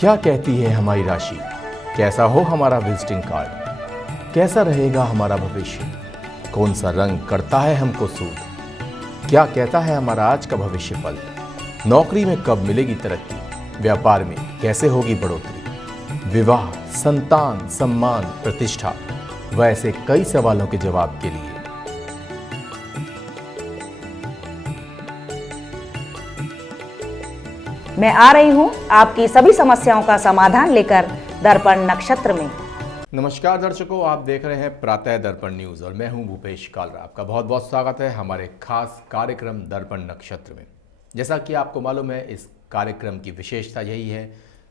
क्या कहती है हमारी राशि, कैसा हो हमारा विजिटिंग कार्ड, कैसा रहेगा हमारा भविष्य, कौन सा रंग करता है हमको सूद, क्या कहता है हमारा आज का भविष्य फल, नौकरी में कब मिलेगी तरक्की, व्यापार में कैसे होगी बढ़ोतरी, विवाह, संतान, सम्मान, प्रतिष्ठा, वैसे कई सवालों के जवाब के लिए मैं आ रही हूँ आपकी सभी समस्याओं का समाधान लेकर दर्पण नक्षत्र में। नमस्कार दर्शकों, आप देख रहे हैं प्रातः दर्पण न्यूज और मैं हूं भूपेश कालरा। आपका बहुत बहुत स्वागत है हमारे खास कार्यक्रम दर्पण नक्षत्र में। जैसा कि आपको मालूम है, इस कार्यक्रम की विशेषता यही है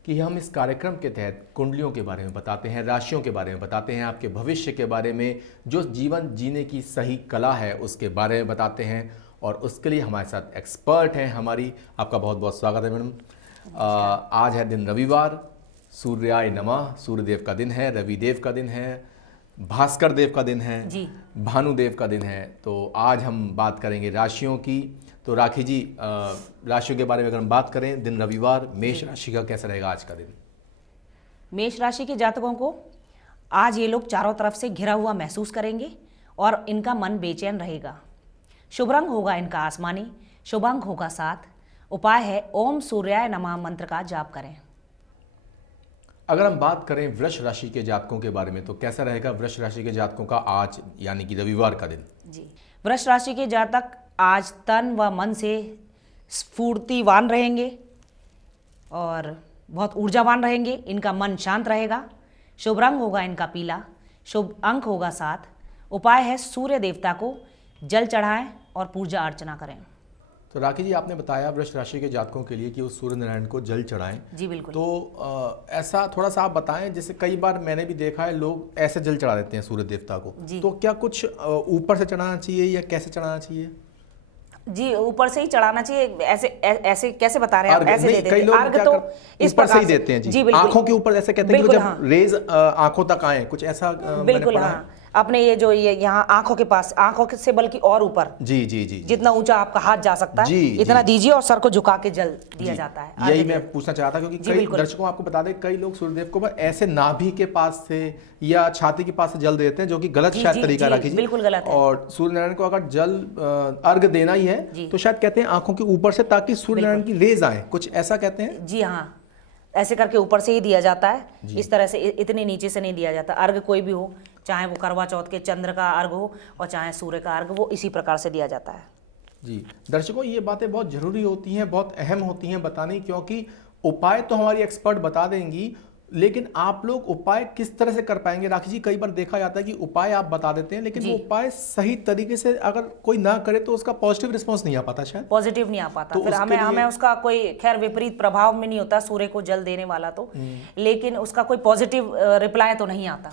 कि हम इस कार्यक्रम के तहत कुंडलियों के बारे में बताते हैं, राशियों के बारे में बताते हैं, आपके भविष्य के बारे में, जो जीवन जीने की सही कला है उसके बारे में बताते हैं। और उसके लिए हमारे साथ एक्सपर्ट हैं हमारी। आपका बहुत बहुत स्वागत है मैडम। आज है दिन रविवार, सूर्याय नमः, सूर्यदेव का दिन है, रविदेव का दिन है, भास्कर देव का दिन है जी, भानुदेव का दिन है। तो आज हम बात करेंगे राशियों की। तो राखी जी, राशियों के बारे में अगर हम बात करें, दिन रविवार, मेष राशि का कैसा रहेगा आज का दिन? मेष राशि के जातकों को आज ये लोग चारों तरफ से घिरा हुआ महसूस करेंगे और इनका मन बेचैन रहेगा। शुभ रंग होगा इनका आसमानी, शुभ अंक होगा 7। उपाय है ओम सूर्याय नमः मंत्र का जाप करें। अगर हम बात करें वृष राशि के जातकों के बारे में, तो कैसा रहेगा वृष राशि के जातकों का आज यानी कि रविवार का दिन? जी, वृष राशि के जातक आज तन व मन से स्फूर्तिवान रहेंगे और बहुत ऊर्जावान रहेंगे। इनका मन शांत रहेगा। शुभ रंग होगा इनका पीला, शुभ अंक होगा 7। उपाय है सूर्य देवता को जल चढ़ाएं और पूजा अर्चना करें। तो राखी जी, आपने बताया वृष राशि के जातकों के लिए कि वो सूर्य नारायण को जल चढ़ाएं। जी बिल्कुल। तो ऐसा थोड़ा सा आप बताएं, जैसे कई बार मैंने भी देखा है लोग ऐसे जल चढ़ा देते हैं सूर्य देवता को। तो क्या कुछ ऊपर से चढ़ाना चाहिए या कैसे चढ़ाना चाहिए? जी, ऊपर से ही चढ़ाना चाहिए। ऐसे ऐसे कैसे बता रहे हैं आप? ऐसे दे देते कई लोग अर्घ तो इस ऊपर से प्रकार ही देते हैं। जी बिल्कुल, आंखों के ऊपर जैसे कहते हैं कि बिल्कुल, जब हाँ। रेज आंखों तक आए, कुछ ऐसा बिल्कुल, हाँ। अपने ये जो ये यहाँ आंखों के पास, आंखों से बल्कि और ऊपर, जी जी जी, जितना ऊंचा आपका हाथ जा सकता है इतना दीजिए और सर को झुका के जल दिया जाता है। यही मैं पूछना चाहता था, क्योंकि कई दर्शकों आपको बता दें, कई लोग सूर्यदेव को ऐसे नाभि के पास से या छाती के पास से जल देते हैं, जो कि गलत शायद तरीका राखी जी, बिल्कुल गलत है। और सूर्य नारायण को अगर जल अर्घ देना ही है तो शायद कहते हैं आंखों के ऊपर से, ताकि सूर्य नारायण की रेज आए, कुछ ऐसा कहते हैं। जी हाँ, ऐसे करके ऊपर से ही दिया जाता है। इस तरह से इतने नीचे से नहीं दिया जाता। अर्घ कोई भी हो, चाहे वो करवा चौथ के चंद्र का अर्घ हो और चाहे सूर्य का अर्घ, वो इसी प्रकार से दिया जाता है। जी दर्शकों, ये बातें बहुत जरूरी होती हैं, बहुत अहम होती हैं बतानी, क्योंकि उपाय तो हमारी एक्सपर्ट बता देंगी, लेकिन आप लोग उपाय किस तरह से कर पाएंगे? राखी जी, कई बार देखा जाता है कि उपाय आप बता देते हैं, लेकिन वो उपाय सही तरीके से अगर कोई ना करे तो उसका पॉजिटिव रिस्पांस नहीं आ पाता, शायद पॉजिटिव नहीं आ पाता। तो फिर हमें उसका कोई खैर विपरीत प्रभाव में नहीं होता सूर्य को जल देने वाला तो, लेकिन उसका कोई पॉजिटिव रिप्लाई तो नहीं आता।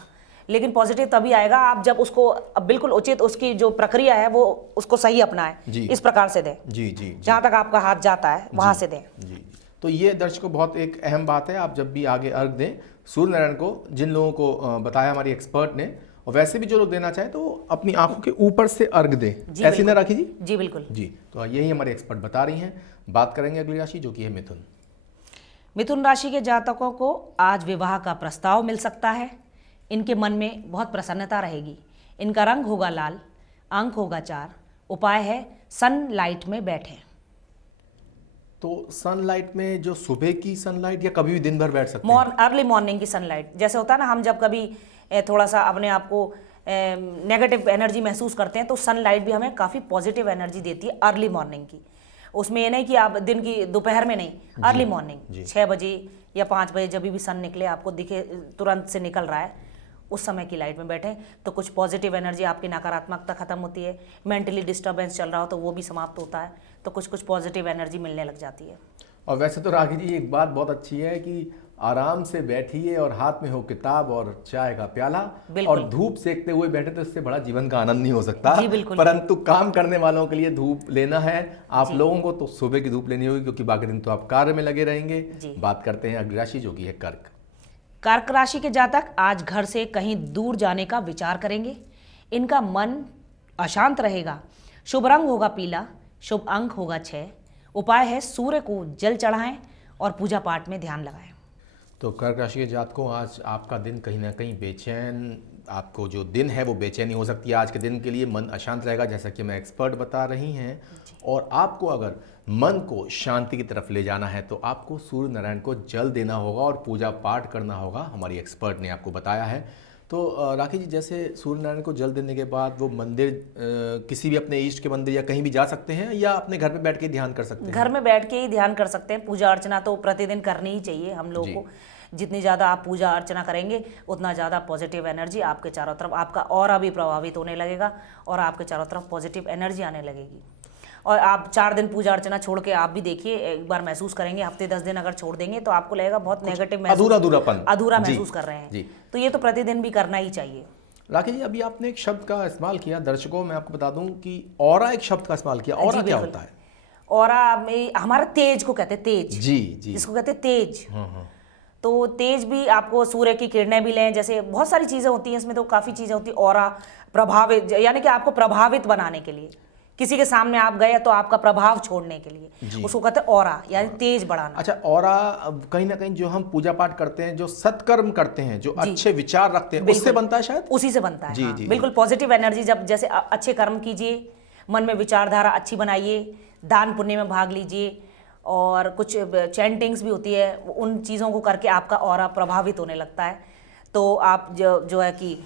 लेकिन पॉजिटिव तभी आएगा आप जब उसको बिल्कुल उचित, उसकी जो प्रक्रिया है वो उसको सही अपनाएं। इस प्रकार से दें। जी जी, जहां तक आपका हाथ जाता है वहां से दें। जी, तो ये दर्शकों बहुत एक अहम बात है। आप जब भी आगे अर्घ दें सूर्य नारायण को, जिन लोगों को बताया हमारी एक्सपर्ट ने, और वैसे भी जो लोग देना चाहें तो अपनी आंखों के ऊपर से अर्घ दें, ऐसी ना राखी जी? जी बिल्कुल जी। तो यही हमारे एक्सपर्ट बता रही हैं। बात करेंगे अगली राशि, जो कि है मिथुन। मिथुन राशि के जातकों को आज विवाह का प्रस्ताव मिल सकता है। इनके मन में बहुत प्रसन्नता रहेगी। इनका रंग होगा लाल, अंक होगा 4। उपाय है सनलाइट में बैठें। तो सनलाइट में जो सुबह की सनलाइट या कभी भी दिन भर बैठ सकते हैं? अर्ली मॉर्निंग की सनलाइट, जैसे होता है ना, हम जब कभी थोड़ा सा अपने आप को नेगेटिव एनर्जी महसूस करते हैं तो सनलाइट भी हमें काफ़ी पॉजिटिव एनर्जी देती है अर्ली मॉर्निंग की। उसमें ये नहीं कि आप दिन की दोपहर में नहीं, अर्ली मॉर्निंग 6 बजे या 5 बजे जब भी सन निकले, आपको दिखे तुरंत से निकल रहा है, उस समय की लाइट में बैठें तो कुछ पॉजिटिव एनर्जी, आपकी नकारात्मकता खत्म होती है। मेंटली डिस्टर्बेंस चल रहा हो तो वो भी समाप्त होता है, तो कुछ पॉजिटिव एनर्जी मिलने लग जाती है। और वैसे तो राखी जी एक बात बहुत अच्छी है कि आराम से बैठिए और हाथ में हो किताब और चाय का प्याला, और धूप सेकते हुए बैठे तो इससे बड़ा जीवन का आनंद नहीं हो सकता। परंतु काम करने वालों के लिए धूप लेना है। आप लोगों को तो सुबह की धूप लेनी होगी, क्योंकि बाकी दिन तो आप कार्य में लगे रहेंगे। बात करते हैं अगली राशि, जो कि है कर्क। कर्क राशि के जातक आज घर से कहीं दूर जाने का विचार करेंगे। इनका मन अशांत रहेगा। शुभ रंग होगा पीला, शुभ अंक होगा 6। उपाय है सूर्य को जल चढ़ाएं और पूजा पाठ में ध्यान लगाएं। तो कर्क राशि के जातकों, आज आपका दिन कहीं ना कहीं बेचैन, आपको जो दिन है वो बेचैनी हो सकती है। आज के दिन के लिए मन अशांत रहेगा, जैसा कि मैं एक्सपर्ट बता रही हैं। और आपको अगर मन को शांति की तरफ ले जाना है तो आपको सूर्य नारायण को जल देना होगा और पूजा पाठ करना होगा, हमारी एक्सपर्ट ने आपको बताया है। तो राखी जी, जैसे सूर्य नारायण को जल देने के बाद वो मंदिर, किसी भी अपने इष्ट के मंदिर या कहीं भी जा सकते हैं, या अपने घर पे बैठ के ध्यान कर सकते हैं? घर में बैठ के ही ध्यान कर सकते हैं। पूजा अर्चना तो प्रतिदिन करनी ही चाहिए हम लोगों को। जितनी ज़्यादा आप पूजा अर्चना करेंगे उतना ज़्यादा पॉजिटिव एनर्जी आपके चारों तरफ, आपका ऑरा भी प्रभावित होने लगेगा और आपके चारों तरफ पॉजिटिव एनर्जी आने लगेगी। और आप 4 दिन पूजा अर्चना छोड़ के आप भी देखिए, एक बार महसूस करेंगे। हफ्ते 10 दिन अगर छोड़ देंगे तो आपको लगेगा बहुत नेगेटिव महसूस, अधूरा महसूस कर रहे हैं। तो ये तो प्रतिदिन भी करना ही चाहिए। राखी जी, अभी आपने एक शब्द का इस्तेमाल किया, दर्शकों मैं आपको बता दूं कि ऑरा एक शब्द का इस्तेमाल किया। ऑरा क्या होता है? ऑरा में हमारा तेज को कहते हैं, तेज जी जी, जिसको कहते हैं तेज। तो तेज भी आपको सूर्य की किरणें भी लें, जैसे बहुत सारी चीजें होती हैं इसमें, तो काफी चीजें होती है। ऑरा प्रभावित, यानी कि आपको प्रभावित बनाने के लिए, किसी के सामने आप गए तो आपका प्रभाव छोड़ने के लिए, उसको कहते हैं ऑरा, यानी तेज बढ़ाना। अच्छा, ऑरा कहीं ना कहीं जो हम पूजा पाठ करते हैं, जो सत्कर्म करते हैं, जो अच्छे विचार रखते हैं, उससे बनता है शायद? उसी से बनता है। जी, हाँ, जी, बिल्कुल पॉजिटिव एनर्जी। जब जैसे अच्छे कर्म कीजिए, मन में विचारधारा अच्छी बनाइए, दान पुण्य में भाग लीजिए, और कुछ चैंटिंग्स भी होती है, उन चीज़ों को करके आपका ऑरा प्रभावित होने लगता है। तो आप जो है कि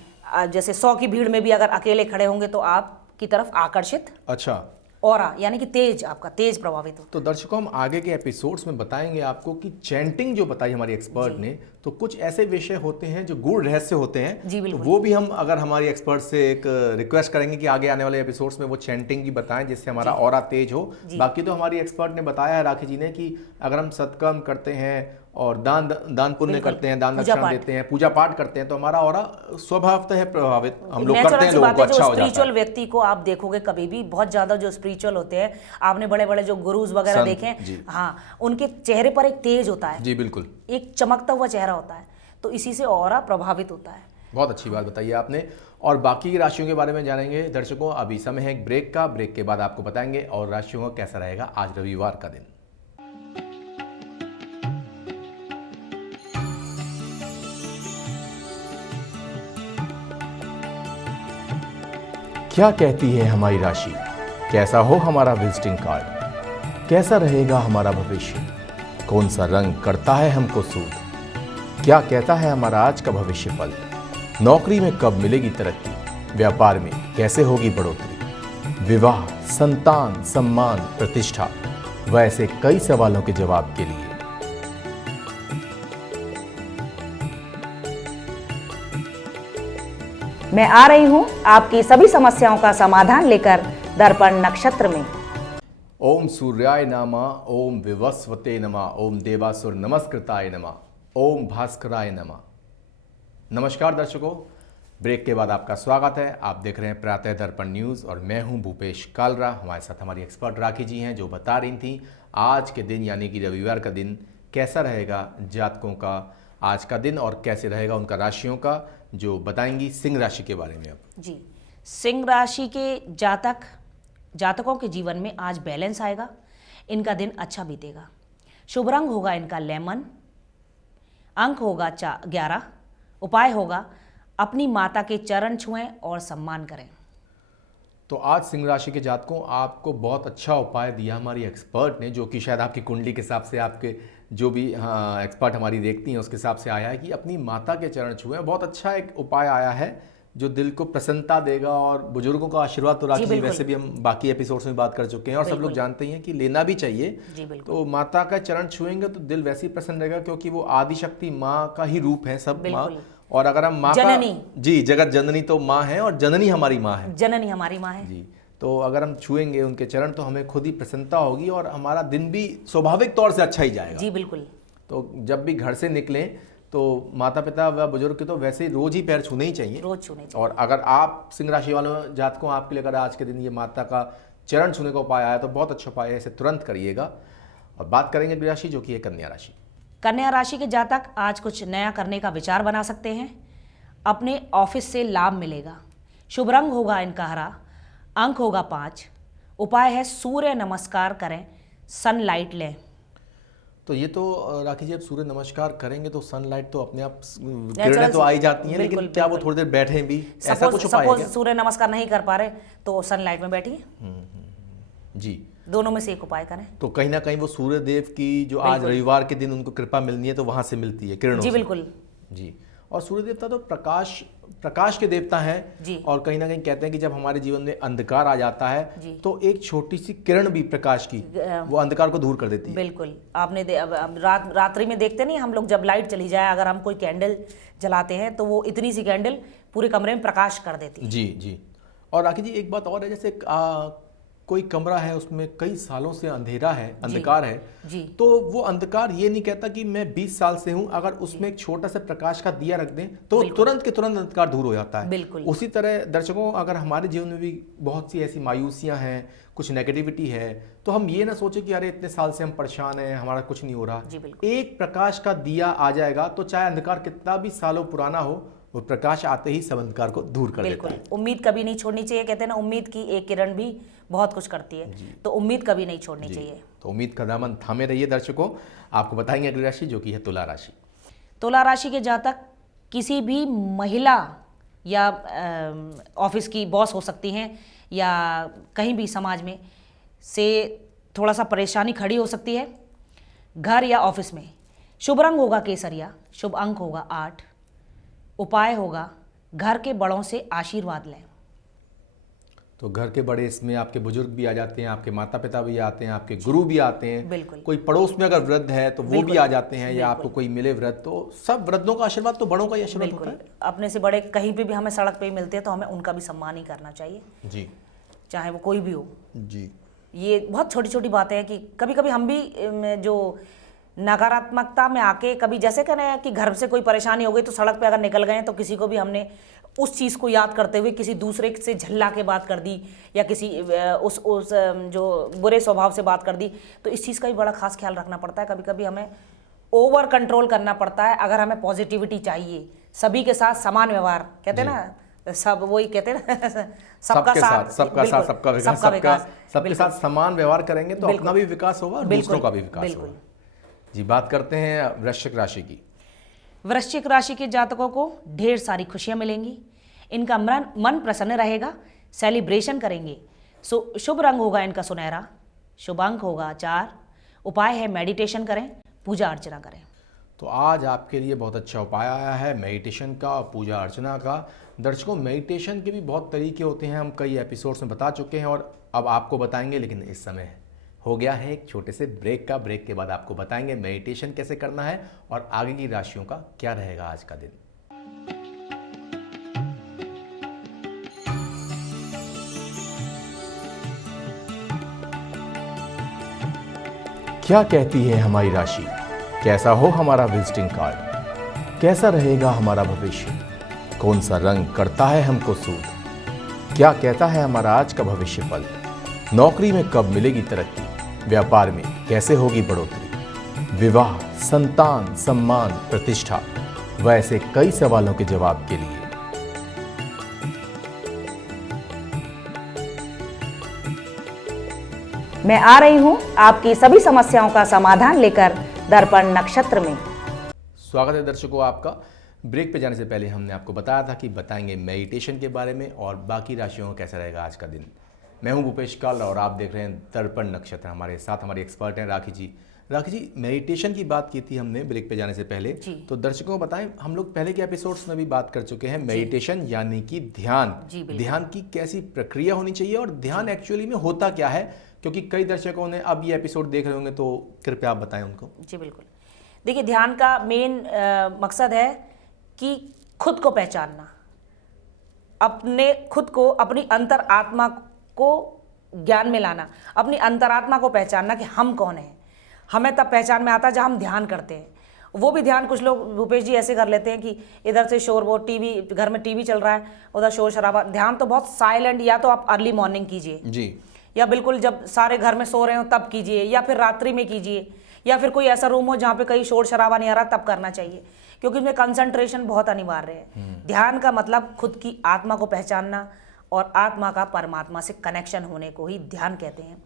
जैसे 100 की भीड़ में भी अगर अकेले खड़े होंगे तो आप की तरफ आकर्षित, अच्छा, ऑरा यानी कि तेज, आपका तेज प्रभावित हो। तो दर्शकों, हम आगे के एपिसोड्स में बताएंगे आपको कि चैंटिंग जो बताई हमारी एक्सपर्ट ने, तो कुछ ऐसे विषय होते हैं जो गूढ़ रहस्य होते हैं। जी बिल्कुल, तो वो भी हम अगर हमारी एक्सपर्ट से एक रिक्वेस्ट करेंगे कि आगे आने वाले एपिसोड्स में वो चैंटिंग की बताएं, जिससे हमारा ऑरा तेज हो। बाकी तो हमारी एक्सपर्ट ने बताया है राखी जी ने कि अगर हम सत्कर्म करते हैं और दान पुण्य करते हैं, दान दक्षिणा देते हैं, पूजा पाठ करते हैं, तो हमारा ऑरा स्वभावतः है प्रभावित। हम लोग करते हैं, लोगों को अच्छा हो जाता है। स्पिरिचुअल व्यक्ति को आप देखोगे कभी भी, बहुत ज्यादा जो स्पिरिचुअल होते हैं, आपने बड़े बड़े जो गुरुज वगैरह देखे हैं, हाँ, उनके चेहरे पर एक तेज होता है। जी बिल्कुल, एक चमकता हुआ चेहरा होता है, तो इसी से ऑरा प्रभावित होता है। बहुत अच्छी बात बताइए आपने। और बाकी की राशियों के बारे में जानेंगे दर्शकों। अभी समय है एक ब्रेक का, ब्रेक के बाद आपको बताएंगे और राशियों का कैसा रहेगा आज रविवार का दिन। क्या कहती है हमारी राशि, कैसा हो हमारा विजिटिंग कार्ड, कैसा रहेगा हमारा भविष्य, कौन सा रंग करता है हमको सूट, क्या कहता है हमारा आज का भविष्य फल, नौकरी में कब मिलेगी तरक्की, व्यापार में कैसे होगी बढ़ोतरी, विवाह, संतान, सम्मान, प्रतिष्ठा, वैसे कई सवालों के जवाब के लिए मैं आ रही हूँ आपकी सभी समस्याओं का समाधान लेकर दर्पण नक्षत्र में। ओम सूर्याय नमः, ओम विवस्वते नमः, ओम देवासुर नमस्कृताय नमः, ओम भास्कराय नमः। नमस्कार दर्शकों, ब्रेक के बाद आपका स्वागत है। आप देख रहे हैं प्रातः दर्पण न्यूज़ और मैं हूं भूपेश कालरा। हमारे साथ हमारी एक्सपर्ट राखी जी हैं, जो बता रही थी आज के दिन यानी कि रविवार का दिन कैसा रहेगा जातकों का आज का दिन और कैसे रहेगा उनका राशियों का, जो बताएंगी सिंह राशि के बारे में। अब जी, सिंह राशि के जातकों के जीवन में आज बैलेंस आएगा, इनका दिन अच्छा बीतेगा। शुभ रंग होगा इनका लेमन, अंक होगा 11, उपाय होगा अपनी माता के चरण छुएं और सम्मान करें। तो आज सिंह राशि के जातकों, आपको बहुत अच्छा उपाय दिया हमारी एक्सपर्ट ने, जो कि शायद आपकी कुंडली के हिसाब से, आपके जो भी एक्सपर्ट हमारी देखती हैं उसके हिसाब से आया है कि अपनी माता के चरण छुएं। बहुत अच्छा एक उपाय आया है जो दिल को प्रसन्नता देगा। और बुजुर्गों का आशीर्वाद तो राखी जी वैसे भी हम बाकी एपिसोड्स में बात कर चुके हैं और सब लोग जानते ही हैं कि लेना भी चाहिए। तो माता का चरण छुएंगे तो दिल वैसे ही प्रसन्न रहेगा, क्योंकि वो आदिशक्ति माँ का ही रूप है, सब माँ। और अगर हम माँ का, जी, जगत जननी तो माँ है और जननी हमारी माँ है, जननी हमारी माँ है जी। तो अगर हम छुएंगे उनके चरण तो हमें खुद ही प्रसन्नता होगी और हमारा दिन भी स्वाभाविक तौर से अच्छा ही जाएगा। जी बिल्कुल। तो जब भी घर से निकलें तो माता पिता व बुजुर्ग के तो वैसे ही रोज ही पैर छूने ही चाहिए, रोज छूने चाहिए। और अगर आप सिंह राशि वालों जातकों, आपके लिए अगर आज के दिन ये माता का चरण छूने का उपाय आया तो बहुत अच्छा उपाय है, इसे तुरंत करिएगा। और बात करेंगे अगली राशि, जो कि है कन्या राशि। कन्या राशि के जातक आज कुछ नया करने का विचार बना सकते हैं, अपने ऑफिस से लाभ मिलेगा। शुभ रंग होगा इनका हरा, अंक होगा 5, उपाय है सूर्य नमस्कार करें, सनलाइट लें। तो ये तो राखी जी, अब सूर्य नमस्कार करेंगे तो सनलाइट तो अपने आप किरणें तो आ ही जाती हैं, लेकिन क्या वो थोड़ी देर बैठे भी, ऐसा कुछ उपाय है क्या? सूर्य नमस्कार नहीं कर पा रहे तो सनलाइट में बैठिए, जी। दोनों में से एक उपाय करें। तो कहीं ना कहीं वो सूर्य देव की जो आज रविवार के दिन उनको कृपा मिलनी है तो वहां से मिलती है किरणों जी से। बिल्कुल जी। और सूर्य देवता तो प्रकाश के देवता हैं जी। और कहीं ना कहीं कहते हैं कि जब हमारे जीवन में अंधकार आ जाता है तो एक छोटी सी किरण भी प्रकाश की वो अंधकार को दूर कर देती है। बिल्कुल। आपने अब रात्रि में देखते नहीं हम लोग, जब लाइट चली जाए अगर हम कोई कैंडल जलाते हैं तो वो इतनी सी कैंडल पूरे कमरे में प्रकाश कर देती है। जी जी। और राखी जी, एक बात और है, जैसे कोई कमरा है उसमें कई सालों से अंधेरा है, अंधकार है जी। तो वो अंधकार ये नहीं कहता कि मैं 20 साल से हूं, अगर उसमें एक छोटा सा प्रकाश का दिया रख दें तो तुरंत के तुरंत अंधकार दूर हो जाता है। बिल्कुल। उसी तरह दर्शकों, अगर हमारे जीवन में भी बहुत सी ऐसी मायूसियां हैं, कुछ नेगेटिविटी है, तो हम ये ना सोचे कि अरे इतने साल से हम परेशान हैं, हमारा कुछ नहीं हो रहा। एक प्रकाश का दिया आ जाएगा तो चाहे अंधकार कितना भी सालों पुराना हो, वो प्रकाश आते ही सब अंधकार को दूर कर देता है। उम्मीद कभी नहीं छोड़नी चाहिए, कहते हैं ना उम्मीद की एक किरण भी बहुत कुछ करती है, तो उम्मीद कभी नहीं छोड़नी चाहिए। तो उम्मीद का दामन थामे रहिए दर्शकों। आपको बताएंगे अगली राशि जो कि है तुला राशि। तुला राशि के जातक किसी भी महिला या ऑफिस की बॉस हो सकती हैं या कहीं भी समाज में से थोड़ा सा परेशानी खड़ी हो सकती है। घर या ऑफिस में शुभ रंग होगा केसरिया, शुभ अंक होगा 8, उपाय होगा घर के बड़ों से आशीर्वाद लें। तो घर के बड़े, इसमें आपके बुजुर्ग भी आ जाते हैं, आपके माता पिता भी आते हैं, आपके गुरु भी आते हैं। बिल्कुल। कोई पड़ोस में अगर वृद्ध है तो वो भी आ जाते हैं, या आपको कोई मिले वृद्ध, तो सब वृद्धों का आशीर्वाद तो बड़ों का ही आशीर्वाद होता है। अपने से बड़े कहीं पे भी हमें सड़क पे मिलते हैं तो हमें उनका भी सम्मान ही करना चाहिए जी, चाहे वो कोई भी हो जी। ये बहुत छोटी छोटी बातें हैं कि कभी कभी हम भी जो नकारात्मकता में आके कभी जैसे करें कि घर से कोई परेशानी हो गई तो सड़क पे अगर निकल गए तो किसी को भी हमने उस चीज़ को याद करते हुए किसी दूसरे से झल्ला के बात कर दी या किसी उस जो बुरे स्वभाव से बात कर दी, तो इस चीज़ का भी बड़ा खास ख्याल रखना पड़ता है। कभी कभी हमें ओवर कंट्रोल करना पड़ता है अगर हमें पॉजिटिविटी चाहिए। सभी के साथ समान व्यवहार, कहते हैं ना, सब वही कहते हैं ना सबके साथ सबका विकास, सबके साथ समान व्यवहार करेंगे तो अपना भी विकास होगा और दूसरों का भी विकास होगा। जी, बात करते हैं वृश्चिक राशि की। वृश्चिक राशि के जातकों को ढेर सारी खुशियां मिलेंगी, इनका मन प्रसन्न रहेगा, सेलिब्रेशन करेंगे। शुभ रंग होगा इनका सुनहरा, शुभ अंक होगा 4, उपाय है मेडिटेशन करें, पूजा अर्चना करें। तो आज आपके लिए बहुत अच्छा उपाय आया है मेडिटेशन का, पूजा अर्चना का। दर्शकों, मेडिटेशन के भी बहुत तरीके होते हैं, हम कई एपिसोड्स में बता चुके हैं और अब आपको बताएंगे, लेकिन इस समय हो गया है एक छोटे से ब्रेक का। ब्रेक के बाद आपको बताएंगे मेडिटेशन कैसे करना है और आगे की राशियों का क्या रहेगा आज का दिन। क्या कहती है हमारी राशि, कैसा हो हमारा विजिटिंग कार्ड, कैसा रहेगा हमारा भविष्य, कौन सा रंग करता है हमको सूद, क्या कहता है हमारा आज का भविष्य फल, नौकरी में कब मिलेगी तरक्की, व्यापार में कैसे होगी बढ़ोतरी, विवाह, संतान, सम्मान, प्रतिष्ठा, वैसे कई सवालों के जवाब के लिए मैं आ रही हूं आपकी सभी समस्याओं का समाधान लेकर दर्पण नक्षत्र में। स्वागत है दर्शकों आपका। ब्रेक पे जाने से पहले हमने आपको बताया था कि बताएंगे मेडिटेशन के बारे में और बाकी राशियों का कैसा रहेगा आज का दिन। मैं हूं भूपेश काल और आप देख रहे हैं दर्पण नक्षत्र। हमारे साथ हमारी एक्सपर्ट हैं राखी जी। राखी जी, मेडिटेशन की बात की थी हमने ब्रेक पे जाने से पहले, तो दर्शकों को बताएं, हम लोग पहले के एपिसोड्स में भी बात कर चुके हैं मेडिटेशन यानी कि ध्यान। ध्यान की कैसी प्रक्रिया होनी चाहिए और ध्यान एक्चुअली में होता क्या है, क्योंकि कई दर्शकों ने अब ये एपिसोड देख रहे होंगे, तो कृपया आप बताएं उनको। जी बिल्कुल। देखिए, ध्यान का मेन मकसद है कि खुद को पहचानना, अपने खुद को, अपनी अंतर आत्मा को ज्ञान में लाना, अपनी अंतरात्मा को पहचानना कि हम कौन हैं। हमें तब पहचान में आता है जब हम ध्यान करते हैं। वो भी ध्यान कुछ लोग भूपेश जी ऐसे कर लेते हैं कि इधर से शोर, वो टीवी, घर में टीवी चल रहा है, उधर शोर शराबा। ध्यान तो बहुत साइलेंट, या तो आप अर्ली मॉर्निंग कीजिए जी, या बिल्कुल जब सारे घर में सो रहे हो तब कीजिए, या फिर रात्रि में कीजिए, या फिर कोई ऐसा रूम हो जहाँ पे कहीं शोर शराबा नहीं आ रहा, तब करना चाहिए, क्योंकि इसमें कंसंट्रेशन बहुत अनिवार्य है। ध्यान का मतलब खुद की आत्मा को पहचानना और आत्मा का परमात्मा से कनेक्शन होने को ही ध्यान कहते हैं।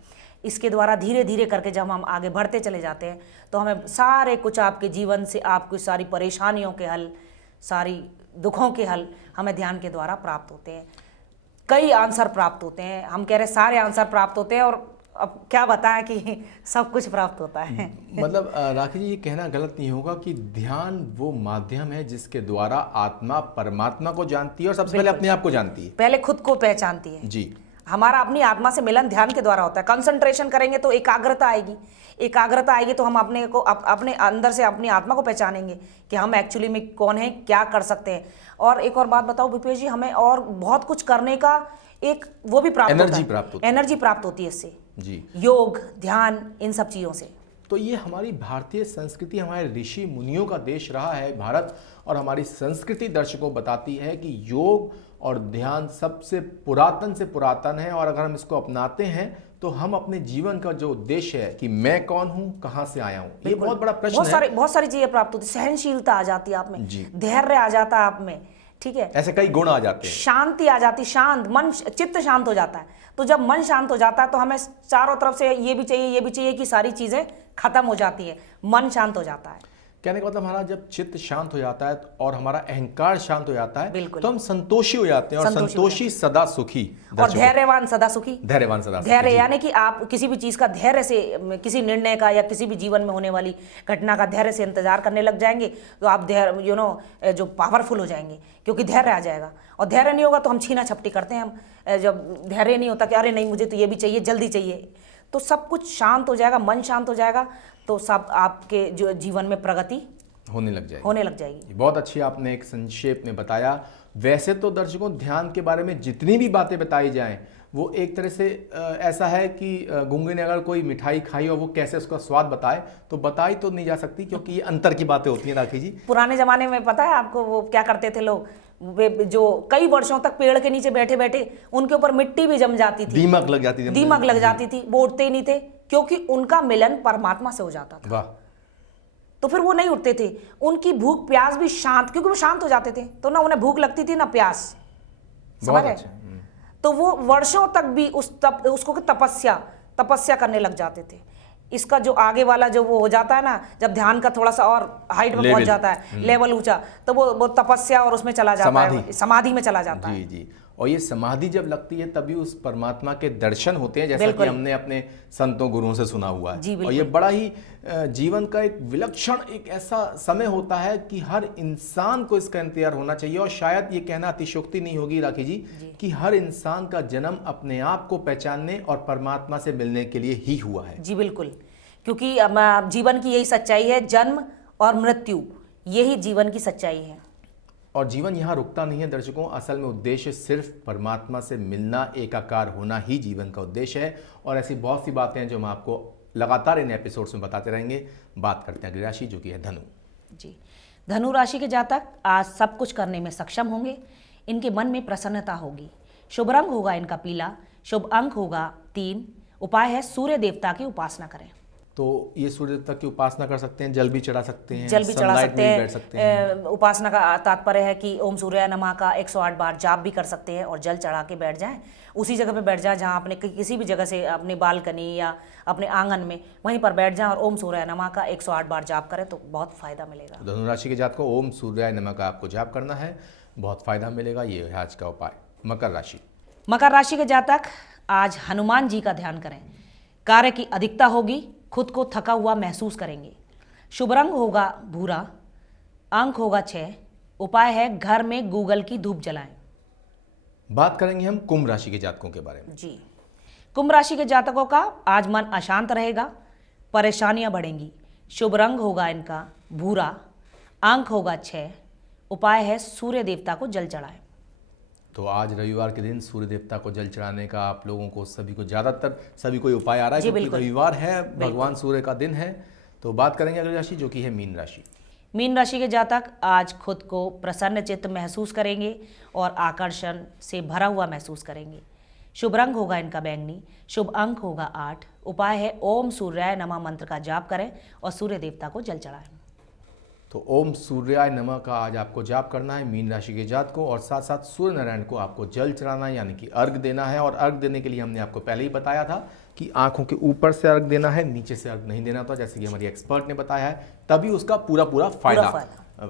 इसके द्वारा धीरे धीरे करके जब हम आगे बढ़ते चले जाते हैं तो हमें सारे कुछ आपके जीवन से आपकी सारी परेशानियों के हल, सारी दुखों के हल हमें ध्यान के द्वारा प्राप्त होते हैं। कई आंसर प्राप्त होते हैं, हम कह रहे सारे आंसर प्राप्त होते हैं, और अब क्या बताएं कि सब कुछ प्राप्त होता है। मतलब राखी जी, ये कहना गलत नहीं होगा कि ध्यान वो माध्यम है जिसके द्वारा आत्मा परमात्मा को जानती है और सबसे पहले अपने आप को जानती है, पहले खुद को पहचानती है जी। हमारा अपनी आत्मा से मिलन ध्यान के द्वारा होता है। कंसंट्रेशन करेंगे तो एकाग्रता आएगी, एकाग्रता आएगी तो हम अपने को अपने अंदर से अपनी आत्मा को पहचानेंगे कि हम एक्चुअली में कौन है, क्या कर सकते हैं। और एक और बात बताओ भूपेश जी, हमें और बहुत कुछ करने का एक वो भी प्राप्त एनर्जी होता है, प्राप्त होती है। एनर्जी प्राप्त होती है इससे, जी। योग, ध्यान, इन सब चीज़ों से। तो ये हमारी भारतीय संस्कृति, हमारे ऋषि मुनियों का देश रहा है भारत, और हमारी संस्कृति दर्शकों बताती है कि योग और ध्यान सबसे पुरातन से पुरातन है, और अगर हम इसको अपनाते हैं तो हम अपने जीवन का जो उद्देश्य है कि मैं कौन हूं, कहां से आया हूं, ये बहुत बड़ा प्रश्न है। बहुत सारी चीजें प्राप्त होती, सहनशीलता आ जाती है आप में, जी। धैर्य आ जाता है आप में, ठीक है, ऐसे कई गुण आ जाते हैं, शांति आ जाती, शांत मन, चित्त शांत हो जाता है। तो जब मन शांत हो जाता है तो हमें चारों तरफ से ये भी चाहिए कि सारी चीजें खत्म हो जाती है, मन शांत हो जाता है। कहने का मतलब हमारा जब चित्त शांत हो जाता है और हमारा अहंकार शांत हो जाता है, बिल्कुल। तो हम संतोषी हो जाते हैं, और संतोषी सदा सुखी, और धैर्यवान सदा सुखी। धैर्यवान सदा सुखी, धैर्य यानी कि आप किसी भी चीज का धैर्य से, किसी निर्णय का या किसी भी जीवन में होने वाली घटना का धैर्य से इंतजार करने लग जाएंगे तो आप धैर्य जो पावरफुल हो जाएंगे, क्योंकि धैर्य आ जाएगा। और धैर्य नहीं होगा तो हम छीना झपटी करते हैं, हम जब धैर्य नहीं होता कि अरे नहीं मुझे तो ये भी चाहिए, जल्दी चाहिए, तो सब कुछ शांत हो जाएगा, मन शांत हो जाएगा, तो सब आपके जो जीवन में प्रगति होने लग जाएगी। बहुत अच्छी आपने एक संक्षेप में बताया। वैसे तो दर्शकों, ध्यान के बारे में जितनी भी बातें बताई जाएं वो एक तरह से ऐसा है कि गूंगे ने अगर कोई मिठाई खाई और वो कैसे उसका स्वाद बताए तो बताई तो नहीं जा सकती, क्योंकि ये अंतर की बातें होती हैं राखी जी। पुराने जमाने में पता है आपको वो क्या करते थे लोग, जो कई वर्षों तक पेड़ के नीचे बैठे बैठे उनके ऊपर मिट्टी भी जम जाती थी, दीमक लग जाती थी, वो उठते ही नहीं थे, क्योंकि उनका मिलन परमात्मा से हो जाता था। वाह। तो फिर वो नहीं उठते थे, उनकी भूख प्यास भी शांत, क्योंकि वो शांत हो जाते थे, तो ना उन्हें भूख लगती थी ना प्यास, समझ रहे? तो वो वर्षों तक भी उसको तपस्या करने लग जाते थे। इसका जो आगे वाला जो वो हो जाता है ना, जब ध्यान का थोड़ा सा और हाइट में पहुंच जाता है, लेवल ऊंचा, तो वो तपस्या और उसमें चला जाता है, समाधि में चला जाता है। जी। और ये समाधि जब लगती है तभी उस परमात्मा के दर्शन होते हैं, जैसा कि हमने अपने संतों गुरुओं से सुना हुआ है। और ये बड़ा ही जीवन का एक विलक्षण एक ऐसा समय होता है कि हर इंसान को इसका इंतजार होना चाहिए। और शायद ये कहना अतिशयोक्ति नहीं होगी राखी जी कि हर इंसान का जन्म अपने आप को पहचानने और परमात्मा से मिलने के लिए ही हुआ है। जी बिल्कुल, क्योंकि जीवन की यही सच्चाई है, जन्म और मृत्यु, यही जीवन की सच्चाई है। और जीवन यहाँ रुकता नहीं है दर्शकों, असल में उद्देश्य सिर्फ परमात्मा से मिलना, एकाकार होना ही जीवन का उद्देश्य है। और ऐसी बहुत सी बातें हैं जो हम आपको लगातार इन एपिसोड्स में बताते रहेंगे। बात करते हैं अगली राशि जो कि है धनु। जी, धनु राशि के जातक आज सब कुछ करने में सक्षम होंगे, इनके मन में प्रसन्नता होगी, शुभ रंग होगा इनका पीला, शुभ अंक होगा 3, उपाय है सूर्य देवता की उपासना करें। तो ये सूर्य देवता की उपासना कर सकते हैं, जल भी चढ़ा सकते हैं, जल भी चढ़ा सकते हैं। उपासना का तात्पर्य है कि ओम सूर्याय नमः का 108 बार जाप भी कर सकते हैं और जल चढ़ा के बैठ जाएं, उसी जगह पे बैठ जाएं जहां आपने किसी भी जगह से अपनी बालकनी या अपने आंगन में वहीं पर बैठ जाएं और ओम सूर्याय नमः का 108 बार जाप करें तो बहुत फायदा मिलेगा। धनु राशि के जातकों को ओम सूर्याय नमः का आपको जाप करना है, बहुत फायदा मिलेगा। ये है आज का उपाय। मकर राशि। मकर राशि के जातक आज हनुमान जी का ध्यान करें, कार्य की अधिकता होगी, खुद को थका हुआ महसूस करेंगे, शुभ रंग होगा भूरा, अंक होगा 6, उपाय है घर में गूगल की धूप जलाएं। बात करेंगे हम कुंभ राशि के जातकों के बारे में। जी, कुंभ राशि के जातकों का आज मन अशांत रहेगा, परेशानियां बढ़ेंगी, शुभ रंग होगा इनका भूरा, अंक होगा 6, उपाय है सूर्य देवता को जल चढ़ाएं। तो आज रविवार के दिन सूर्य देवता को जल चढ़ाने का आप लोगों को सभी को ज़्यादातर सभी को उपाय आ रहा है, क्योंकि रविवार है, भगवान सूर्य का दिन है। तो बात करेंगे अगली राशि जो कि है मीन राशि। मीन राशि के जातक आज खुद को प्रसन्न चित्त महसूस करेंगे और आकर्षण से भरा हुआ महसूस करेंगे, शुभ रंग होगा इनका बैंगनी, शुभ अंक होगा 8, उपाय है ओम सूर्याय नमः मंत्र का जाप करें और सूर्य देवता को जल चढ़ाएं। तो ओम सूर्याय नमः का आज आपको जाप करना है मीन राशि के जात को, और साथ साथ सूर्य नारायण को आपको जल चढ़ाना है, यानी कि अर्घ देना है। और अर्घ देने के लिए हमने आपको पहले ही बताया था कि आंखों के ऊपर से अर्घ देना है, नीचे से अर्घ नहीं देना था, जैसे कि हमारी एक्सपर्ट ने बताया है, तभी उसका पूरा फायदा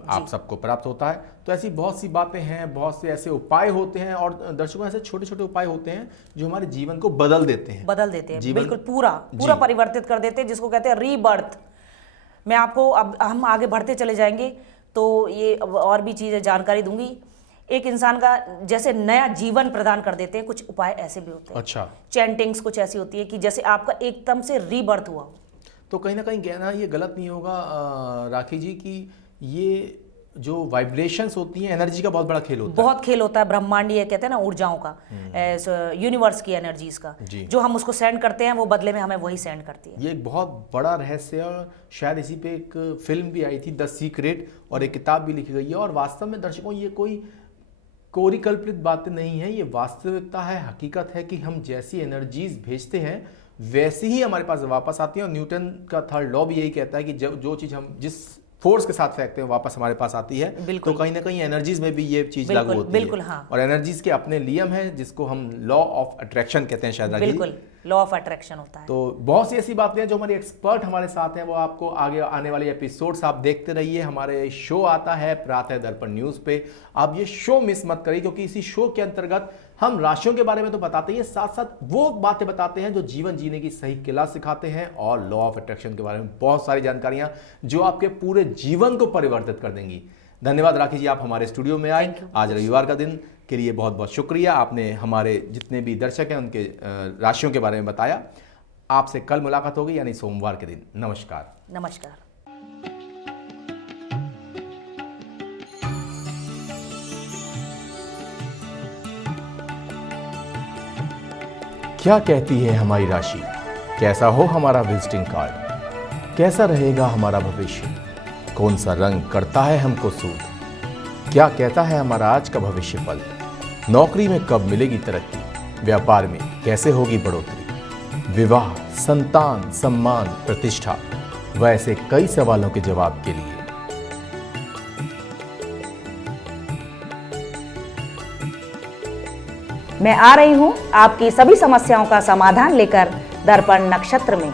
आप सबको प्राप्त होता है। तो ऐसी बहुत सी बातें हैं, बहुत से ऐसे उपाय होते हैं, और दर्शकों ऐसे छोटे छोटे उपाय होते हैं जो हमारे जीवन को बदल देते हैं, बिल्कुल पूरा परिवर्तित कर देते हैं, जिसको कहते हैं रीबर्थ। मैं आपको अब हम आगे बढ़ते चले जाएंगे तो ये और भी चीज़ें जानकारी दूंगी। एक इंसान का जैसे नया जीवन प्रदान कर देते हैं, कुछ उपाय ऐसे भी होते हैं। अच्छा, चैंटिंग्स कुछ ऐसी होती है कि जैसे आपका एकदम से रीबर्थ हुआ। तो कहीं ना कहीं कहना ये गलत नहीं होगा राखी जी कि ये जो वाइब्रेशंस होती हैं, एनर्जी का बहुत बड़ा खेल होता है। बहुत खेल होता है, ब्रह्मांडीय कहते हैं ना, ऊर्जाओं का, यूनिवर्स की एनर्जीज का, जो हम उसको सेंड करते हैं वो बदले में हमें वही सेंड करती है। ये एक बहुत बड़ा रहस्य है, और शायद इसी पे एक फिल्म भी आई थी द सीक्रेट, और एक किताब भी लिखी गई है। और वास्तव में दर्शकों ये कोई कल्पित बातें नहीं है, ये वास्तविकता है, हकीकत है कि हम जैसी एनर्जीज भेजते हैं वैसी ही हमारे पास वापस आती है। और न्यूटन का थर्ड लॉ भी यही कहता है कि जब जो चीज़ हम जिस फोर्स के साथ फेंकते हैं वापस हमारे पास आती है। तो कहीं ना कहीं एनर्जीज में भी ये चीज लागू होती है। हाँ। और एनर्जीज के अपने नियम हैं, जिसको हम लॉ ऑफ अट्रैक्शन कहते हैं शायद। बिल्कुल, लॉ ऑफ अट्रैक्शन होता है। तो बहुत सी ऐसी बातें हैं जो हमारी एक्सपर्ट हमारे साथ हैं, वो आपको आगे आने वाले एपिसोड्स आप देखते रहिए। हमारे शो आता है प्रातः दर्पण न्यूज पे, आप ये शो मिस मत करिए, क्योंकि इसी शो के अंतर्गत हम राशियों के बारे में तो बताते ही हैं, साथ साथ वो बातें बताते हैं जो जीवन जीने की सही किला सिखाते हैं, और लॉ ऑफ अट्रैक्शन के बारे में बहुत सारी जानकारियां जो आपके पूरे जीवन को परिवर्तित कर देंगी। धन्यवाद राखी जी, आप हमारे स्टूडियो में आए आज रविवार का दिन के लिए। बहुत बहुत शुक्रिया, आपने हमारे जितने भी दर्शक हैं उनके राशियों के बारे में बताया। आपसे कल मुलाकात होगी, यानी सोमवार के दिन। नमस्कार। नमस्कार। क्या कहती है हमारी राशि, कैसा हो हमारा विजिटिंग कार्ड, कैसा रहेगा हमारा भविष्य, कौन सा रंग करता है हमको सूट, क्या कहता है हमारा आज का भविष्य फल, नौकरी में कब मिलेगी तरक्की, व्यापार में कैसे होगी बढ़ोतरी, विवाह, संतान, सम्मान, प्रतिष्ठा, व ऐसे कई सवालों के जवाब के लिए मैं आ रही हूं आपकी सभी समस्याओं का समाधान लेकर दर्पण नक्षत्र में।